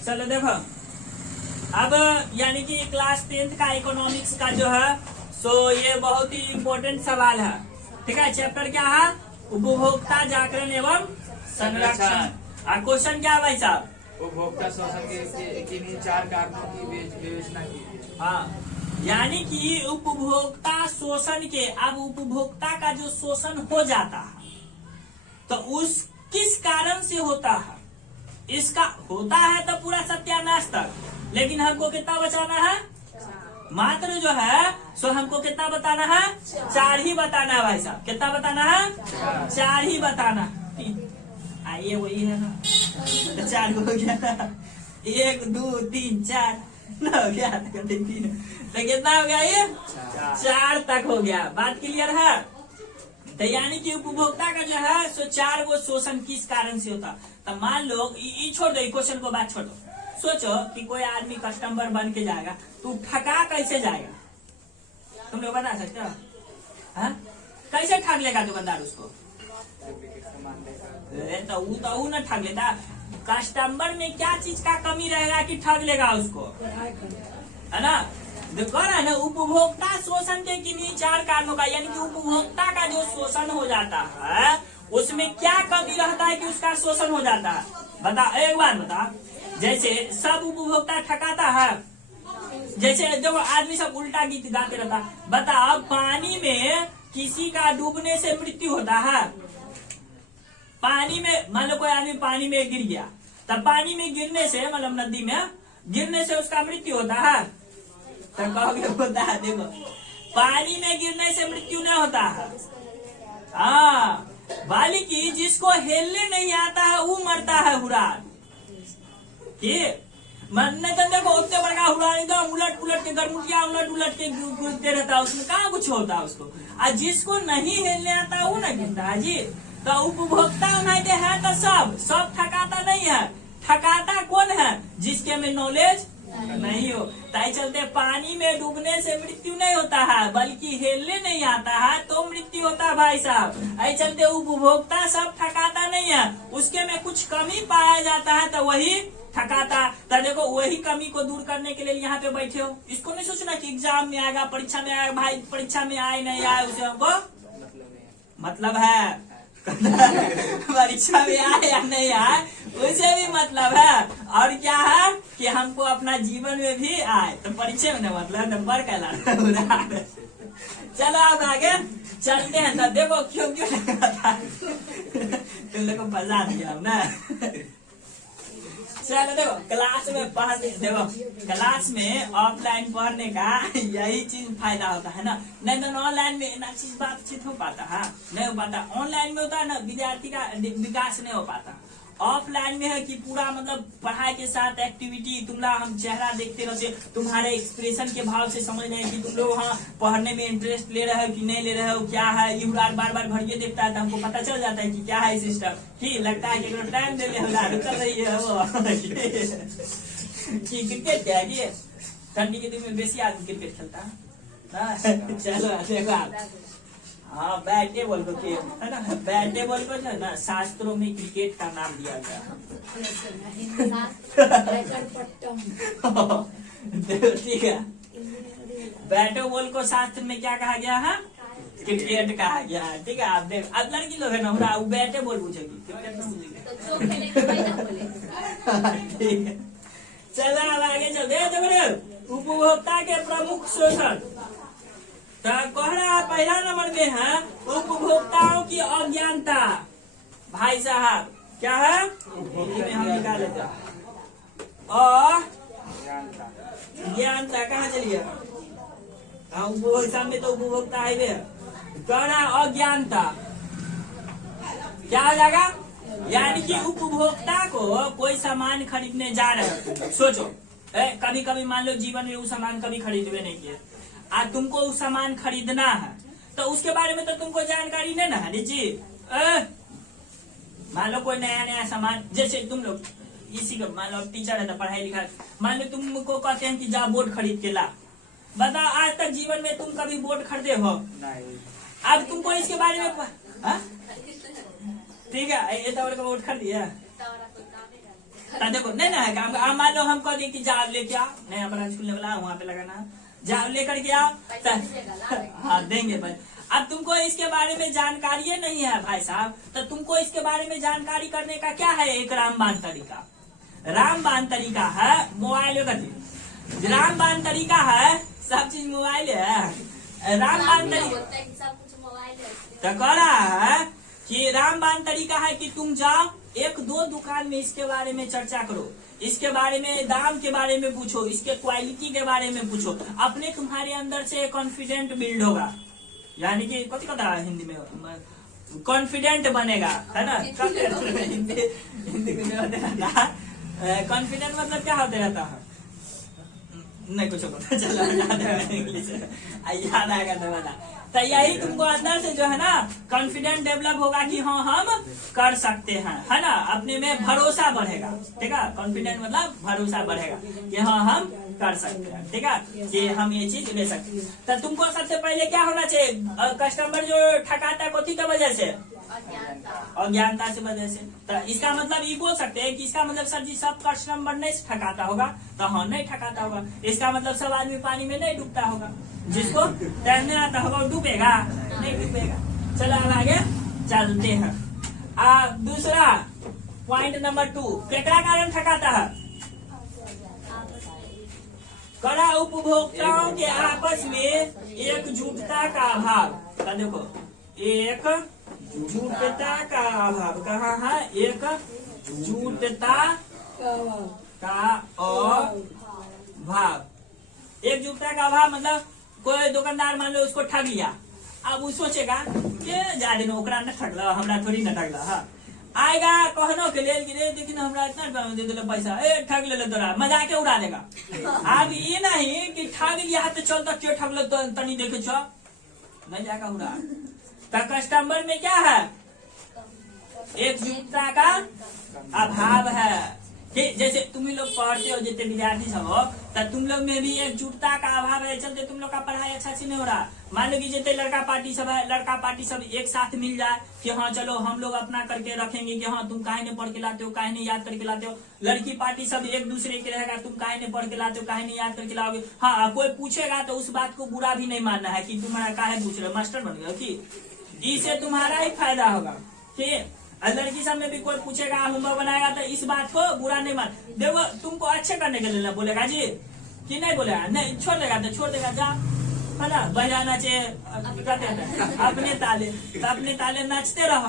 चलो देखो, अब यानी कि क्लास 10th का इकोनॉमिक्स का जो है सो ये बहुत ही इम्पोर्टेंट सवाल है। ठीक है, चैप्टर क्या है? उपभोक्ता जागरण एवं संरक्षण। और क्वेश्चन क्या है भाई साहब? उपभोक्ता शोषण के किन्हीं 4 कारणों की विवेचना की। हाँ, यानी कि उपभोक्ता शोषण के, अब उपभोक्ता का जो शोषण हो जाता है तो उस किस कारण से होता है, इसका होता है तो पूरा सत्यानाश तक, लेकिन हमको कितना बचाना है? मात्र जो है सो हमको कितना बताना है? 4 ही बताना है भाई साहब। कितना बताना है? 4 ही बताना। आइए वही है ना, तो 4 हो गया ना, 1 2 3 4 हो गया, तो कितना हो गया? ये 4 तक हो गया। बात क्लियर है? तो यानी कि उपभोक्ता का जो है सो 4 गो शोषण किस कारण से होता। तो मान लो छोड़ दो क्वेश्चन को, बात छोड़ो। सोचो कि कोई आदमी कस्टमर बन के जाएगा, तू ठगा कैसे जाएगा? तुम लोग बता सकते हो? हाँ? कैसे ठग लेगा दुकानदार उसको? तो वो न ठग लेता। कस्टमर में क्या चीज का कमी रहेगा कि ठग लेगा उसको, है ना? देखो ना, उपभोक्ता शोषण के किन्हीं 4 कारणों का, यानी कि उपभोक्ता का जो शोषण हो जाता है उसमें क्या कमी रहता है कि उसका शोषण हो जाता है? बता, एक बार बता। जैसे सब उपभोक्ता ठकाता है, जैसे देखो आदमी सब उल्टा गीत गाते रहता। बता, पानी में किसी का डूबने से मृत्यु होता है। पानी में मान लो कोई आदमी पानी में गिर गया, तब पानी में गिरने से, मतलब नदी में गिरने से उसका मृत्यु होता है। तो कहोगे होता है? देखो, पानी में गिरने से मृत्यु नहीं होता है, हाँ, बल्कि जिसको हेलने नहीं आता है वो मरता है हुरार। मरने तो देखो उतने बड़का हुरार एकदम उलट पुलट के, गरमुटिया उलट उलट के गिरते रहता है, उसमें कहाँ कुछ होता है उसको। और जिसको नहीं हेलने आता वो ना गिरता है जी। तो उपभोक्ता नहीं है तो सब ठकाता नहीं है। ठकाता कौन है? जिसके में नॉलेज नहीं हो। ताई चलते पानी में डूबने से मृत्यु नहीं होता है, बल्कि हेलने नहीं आता है तो मृत्यु होता है भाई साहब। आई चलते उपभोक्ता सब ठकाता नहीं है, उसके में कुछ कमी पाया जाता है तो वही ठकाता। तो देखो वही कमी को दूर करने के लिए यहाँ पे बैठे हो। इसको नहीं सोचना कि एग्जाम में आएगा, परीक्षा में आएगा। भाई परीक्षा में आए नहीं आए उसे हमको मतलब है, परीक्षा में आए या नहीं आए उसे भी मतलब है। और क्या है कि हमको अपना जीवन में भी आए, तो परीक्षा में मतलब नंबर कहलाना। चलो अब आगे चलते हैं। तो देखो क्यों लगा तुम लोग को बजा दिया ना। चलो देखो, क्लास में पढ़ने, देखो क्लास में ऑफलाइन पढ़ने का यही चीज फायदा होता है ना। नहीं तो ऑनलाइन में ना चीज बातचीत हो पाता है, नहीं हो पाता। ऑनलाइन में होता है ना, विद्यार्थी का विकास नहीं हो पाता। ऑफलाइन में है कि पूरा मतलब पढ़ाई के साथ एक्टिविटी, तुम लोग हम चेहरा देखते रहते, तुम्हारे एक्सप्रेशन के भाव से समझ रहे हैं कि तुम लोग वहाँ पढ़ने में इंटरेस्ट ले रहे हो कि नहीं ले रहे हो, क्या है। ये बार बार भरिए देखता है तो हमको पता चल जाता है कि क्या है सिस्टम। ठीक लगता है कि टाइम दे चल रही है वो कि क्रिकेट क्या है। ठंडी के दिन में बेसी आदमी क्रिकेट खेलता है। चलो देखो आप, हाँ बैटे बॉल को है ना, बैटे बॉल को जो ना शास्त्रों में क्रिकेट का नाम दिया गया। ठीक है, बैटे बॉल को शास्त्र में क्या कहा गया है? क्रिकेट कहा गया है। ठीक है, आप देख, अब लड़की लोग है ना, वो बैटे बॉल पूछेगी, क्रिकेट नहीं पूछेगी। ठीक है, चलो अब आगे चलते। उपभोक्ता के प्रमुख शोषण। तो कोहरा पहला नंबर में है उपभोक्ताओं की अज्ञानता। भाई साहब क्या है? में हम निकाल लेते हैं। अज्ञानता कहाँ चलिए? सामने तो उपभोक्ता है। कोहरा अज्ञानता क्या हो जाएगा? यानी कि उपभोक्ता को कोई सामान खरीदने जा रहे हो, सोचो कभी कभी मान लो जीवन में वो सामान कभी खरीदवे नहीं किए, आज तुमको वो सामान खरीदना है तो उसके बारे में तो तुमको जानकारी नहीं ना है जी। मान लो कोई नया नया सामान, जैसे तुम लोग इसी को मान लो टीचर है तो पढ़ाई लिखाई, मान लो तुमको कहते हैं कि जा बोर्ड खरीद के ला। बताओ आज तक जीवन में तुम कभी बोर्ड खरीदे हो? नहीं। अब तुमको इसके बारे में ठीक है, ये तो बोर्ड खरीदिए तो देखो नहीं ना है, अब मान लो हम कह दें कि जाओ लेके आओ, नया ब्रांच खुलने वाला है वहाँ पे लगाना है, जाओ लेकर के आओ, हाँ देंगे भाई। अब तुमको इसके बारे में जानकारी नहीं है भाई साहब, तो तुमको इसके बारे में जानकारी करने का क्या है, एक रामबाण तरीका। रामबाण तरीका है मोबाइल का, रामबाण तरीका है, सब चीज मोबाइल है। रामबाण तरीका तो कह रहा है कि रामबाण तरीका है कि तुम जाओ एक दो दुकान में इसके बारे में चर्चा करो, इसके बारे में दाम के बारे में पूछो, इसके क्वालिटी के बारे में पूछो, अपने तुम्हारे अंदर से कॉन्फिडेंट बिल्ड होगा, यानी कि कौन कहता है हिंदी में, कॉन्फिडेंट बनेगा, है ना। हिंदी में होता है कॉन्फिडेंट, मतलब क्या होते रहता है, नहीं कुछ पता चला, इंग्लिश याद आएगा दोबारा। तो यही तुमको अंदर से जो है ना कॉन्फिडेंट डेवलप होगा कि हाँ हम कर सकते हैं, है ना, अपने में भरोसा बढ़ेगा, ठीक है। कॉन्फिडेंट मतलब भरोसा बढ़ेगा कि हाँ हम कर सकते हैं, ठीक है, कि हम ये चीज ले सकते हैं। तो तुमको सबसे पहले क्या होना चाहिए, कस्टमर जो ठकाता है कौन की वजह से, अज्ञानता से वजह से। तो इसका मतलब ये बोल सकते हैं कि इसका मतलब सर जी सब कस्टमर नहीं ठकाता होगा, तो हाँ नहीं ठकाता होगा। इसका मतलब सब आदमी पानी में नहीं डूबता होगा, जिसको तैरने आता होगा वो डूबेगा नहीं डूबेगा। चलो अब आगे चलते हैं। दूसरा पॉइंट नंबर 2, क्या कारण ठकाता है, कड़ा उपभोक्ताओं के आपस में एकजुटता का अभाव। देखो एकजुटता का अभाव कहाँ है, एकजुटता का अभाव। एकजुटता का अभाव मतलब कोई दुकानदार मान लो उसको ठग लिया, अब वो सोचेगा कि जा दिन ओकरा न ठगला, हमरा थोड़ी न ठगला, हाँ आएगा कहनो के लिए कि देखिए हमरा इतना दे दिला पैसा, ठग ले तोरा, मजाक के उड़ा देगा। अब ये नहीं कि ठग लिया तो चल तो क्यों ठग तो तनी देखे छो, नहीं जाएगा उड़ा। तो कस्टमर में क्या है, एकजुटता का अभाव है। जैसे तुम लोग पढ़ते हो, जितने विद्यार्थी सब हो, तो तुम लोग में भी एकजुटता का अभाव है, चलते तुम लोग का पढ़ाई अच्छा से नहीं हो रहा। मान लो कि जितने लड़का पार्टी सब है, लड़का पार्टी सब एक साथ मिल जाए कि हाँ चलो हम लोग अपना करके रखेंगे कि हाँ तुम काहे नहीं पढ़ के लाते हो, काहे नहीं याद करके लाते हो। लड़की पार्टी सब एक दूसरे के रहेगा, तुम काहे नहीं पढ़ के लाते हो, काहे नहीं याद करके लाओगे। हाँ कोई पूछेगा तो उस बात को बुरा भी नहीं मानना है कि तुम्हारा काहे पूछ रहे, मास्टर बन गया कि इससे तुम्हारा ही फायदा होगा, ठीक है। लड़की सब में भी कोई पूछेगा होमवर्क बनाएगा तो इस बात को बुरा नहीं मान, देखो तुमको अच्छे करने के लिए ना बोलेगा जी कि नहीं बोलेगा, नहीं छोड़ देगा तो छोड़ देगा, जा है ना, बजाना चाहिए अपने ताले, तो अपने ताले नाचते रहो।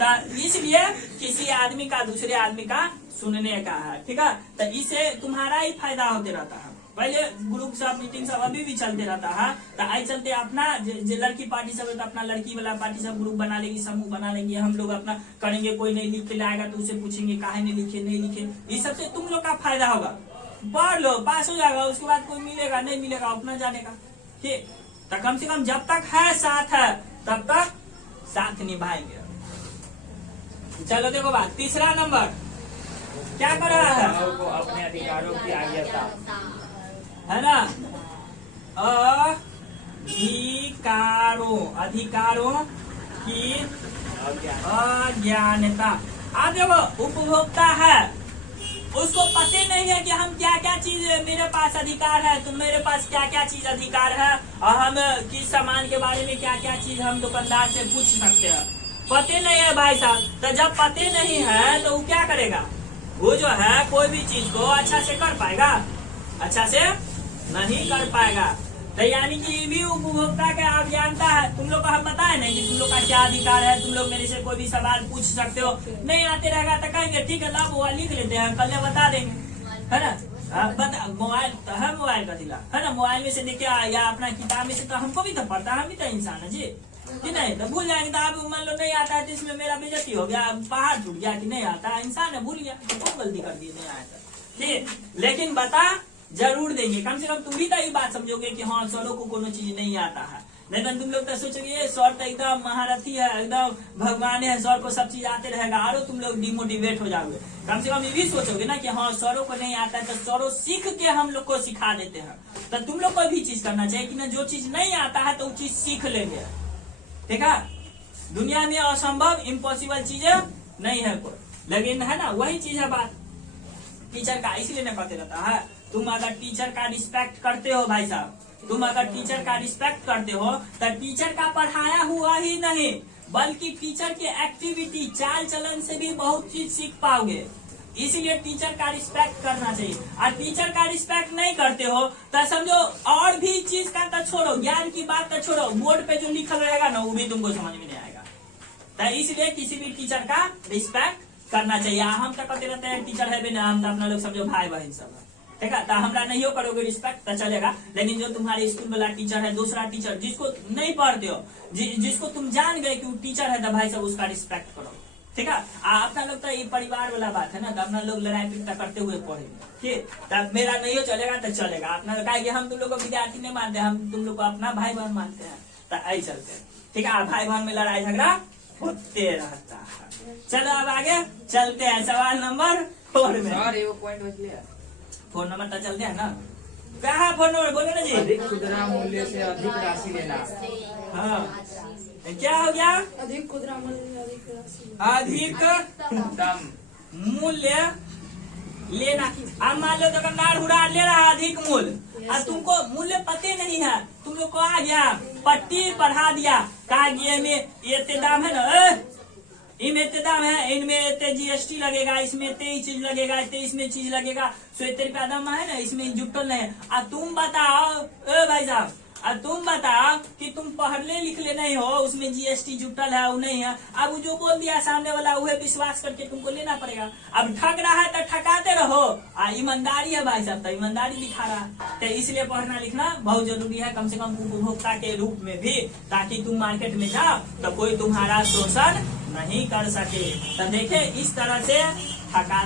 तो इसलिए किसी आदमी का दूसरे आदमी का सुनने का है, ठीक है। तो इससे तुम्हारा ही फायदा होते रहता है। पहले ग्रुप सब मीटिंग सब अभी भी चलते रहता है, तो आई चलते अपना जो लड़की पार्टी सब है तो अपना लड़की वाला पार्टी सब ग्रुप बना लेगी, समूह बना लेंगे, हम लोग अपना करेंगे। कोई नहीं लिख के लाएगा तो उसे पूछेंगे काहे नहीं लिखे, नहीं लिखे। इस सबसे तुम लोग का फायदा होगा, पढ़ लो पास हो जाएगा, उसके बाद कोई मिलेगा नहीं मिलेगा अपना जाने का, ठीक। तो कम से कम जब तक है साथ है तब तक साथ निभाएंगे। चलो देखो बात, तीसरा नंबर क्या कर रहा है, अपने अधिकारों की आज्ञा है ना, अधिकारों की अज्ञानता। आप देखो उपभोक्ता है, उसको पता नहीं है कि हम क्या क्या चीज मेरे पास अधिकार है, तो मेरे पास क्या क्या चीज अधिकार है और हम किस सामान के बारे में क्या क्या चीज हम दुकानदार से पूछ सकते हैं, पते नहीं है भाई साहब। तो जब पते नहीं है तो वो क्या करेगा, वो जो है कोई भी चीज को अच्छा से कर पाएगा, अच्छा से नहीं कर पाएगा। तो यानी कि ये भी उपभोक्ता का अज्ञानता है। तुम लोग को हम बताए नहीं कि तुम लोग का क्या अधिकार है, तुम लोग मेरे से कोई भी सवाल पूछ सकते हो, नहीं आते रहेगा तो कहेंगे ठीक है ला वो लिख लेते हैं, कल बता देंगे, है ना। मोबाइल तो है, मोबाइल का दिला है ना, मोबाइल में से देखे या अपना किताब में से, तो हमको भी तो पढ़ता है, हम भी तो इंसान है जी, कि नहीं। तो भूल जाएंगे, तो आप मान लो नहीं आता है तो इसमें मेरा बेइज्जती हो गया, पहाड़ टूट गया कि नहीं आता, इंसान है भूल गया, तो गलती कर दी नहीं आया था, ठीक। लेकिन बता जरूर देंगे, कम से कम तुम भी तो ये बात समझोगे कि हाँ सरों को कोनो चीज नहीं आता है। नहीं तो तुम लोग तो सोचोगे सर तो एकदम महारथी है, एकदम भगवान है, सर को सब चीज आते रहेगा, और तुम लोग डिमोटिवेट हो जाओगे। कम से कम ये भी सोचोगे ना कि हाँ सरों को नहीं आता है तो सरों सीख के हम लोग को सिखा देते हैं। तो तुम लोग को भी चीज करना चाहिए कि ना जो चीज नहीं आता है तो वो चीज सीख लेंगे, ठीक है। दुनिया में असंभव इम्पॉसिबल चीजें नहीं है कोई, लेकिन है ना वही चीज है बात। टीचर का इसलिए ना कहते रहता है। तुम अगर टीचर का रिस्पेक्ट करते हो भाई साहब, तुम अगर टीचर का रिस्पेक्ट करते हो तो टीचर का पढ़ाया हुआ ही नहीं बल्कि टीचर के एक्टिविटी चाल चलन से भी बहुत चीज सीख पाओगे। इसीलिए टीचर का रिस्पेक्ट करना चाहिए। और टीचर का रिस्पेक्ट नहीं करते हो तो समझो और भी चीज का तो छोड़ो, ज्ञान की बात तो छोड़ो, बोर्ड पे जो लिखल रहेगा ना वो भी तुमको समझ में नहीं आएगा। तो इसलिए किसी भी टीचर का रिस्पेक्ट करना चाहिए। हम तो कहते रहते हैं टीचर है भी ना, हम तो अपना लोग समझो भाई बहन सब है, ठीक है। तो हमरा नहीं हो करोगे रिस्पेक्ट तो चलेगा, लेकिन जो तुम्हारे स्कूल वाला टीचर है, दूसरा टीचर जिसको नहीं पढ़ते हो, जिसको तुम जान गए कि वो टीचर है, तो भाई सब उसका रिस्पेक्ट करो, ठीक है। अपना लोग तो ये परिवार वाला बात है ना, तो अपना लोग लड़ाई पिटता करते हुए पढ़ेंगे, ठीक। तब मेरा नहीं हो चलेगा तो चलेगा अपना लोग, कि हम तुम लोग को विद्यार्थी नहीं मानते, हम तुम लोग को अपना भाई बहन मानते हैं, तो ऐसे चलते हैं, ठीक है। भाई बहन में लड़ाई झगड़ा होते रहता है। चलो अब आगे चलते हैं सवाल नंबर 4 में। सर ये वो पॉइंट बच लिया। फोन नंबर तो चलते हैं ना, क्या है फोन नंबर बोलो ना जी। अधिक खुदरा मूल्य से अधिक राशि लेना। हाँ क्या हो गया? अधिक खुदरा मूल्य अधिक राशि। अधिक दम मूल्य लेना। अब मान लो दुकानदार उड़ा ले रहा है अधिक मूल्य और तुमको मूल्य पते नहीं है, तुम लोग को आ गया पट्टी पढ़ा दिया, कहा ये में ये दाम है ना, इनमें इतने दाम है, इनमें इतने जीएसटी लगेगा, इसमें इतने चीज लगेगा, इतने इसमें चीज लगेगा, 170 रुपया दाम है ना, इसमें जुटल नहीं है। अब तुम बताओ भाई साहब, अब तुम बताओ कि तुम पढ़ले लिखले नहीं हो, उसमें जीएसटी जुटल है वो नहीं है, अब वो जो बोल दिया सामने वाला वह विश्वास करके तुमको लेना पड़ेगा। अब ठग रहा है तो ठकाते रहो, ईमानदारी है भाई साहब तो ईमानदारी दिखा रहा है। तो इसलिए पढ़ना लिखना बहुत जरूरी है, कम से कम उपभोक्ता के रूप में भी, ताकि तुम मार्केट में जाओ तो कोई तुम्हारा शोषण नहीं कर सके। तो देखे इस तरह से ठका